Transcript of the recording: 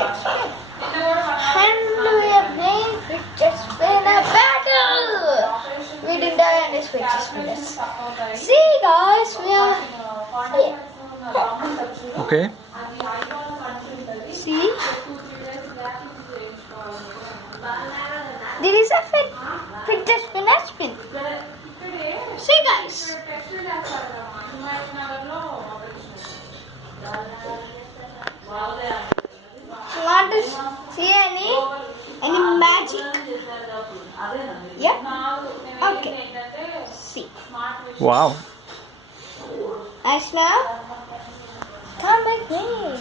can spin. And we are playing fidget spinner battle. We didn't die on this fidget spinners. See guys, we are here. Okay. See? There is a fidget spinner spin. See guys. Want to see any magic? Yeah? Okay. See. Wow. Nice now? Come again.